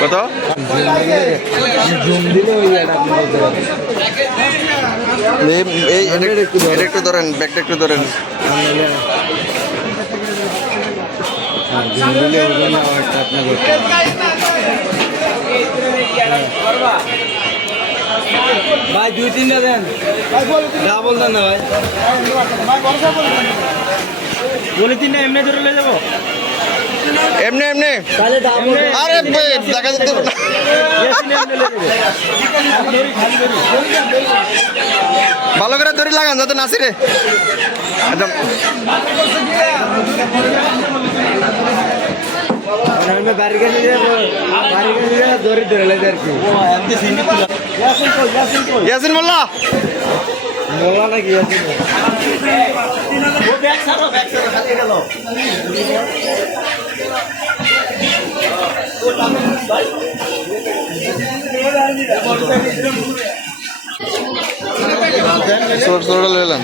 কত? একটু ধরেন ব্যাগটা একটু ধরেন। ভাই দুই তিনটা দেন। ডাবল দেন না ভাই। বলে তিনটা এমনি ধরে নিয়ে যাব। এমনি এমনি। আরে দেখা যেতে ভালো করে দড়ি লাগান, যাতে নাচি রে একদম। ইয়াসিন মোল্লা। মোলা নাকি আছে ছোট লইলাম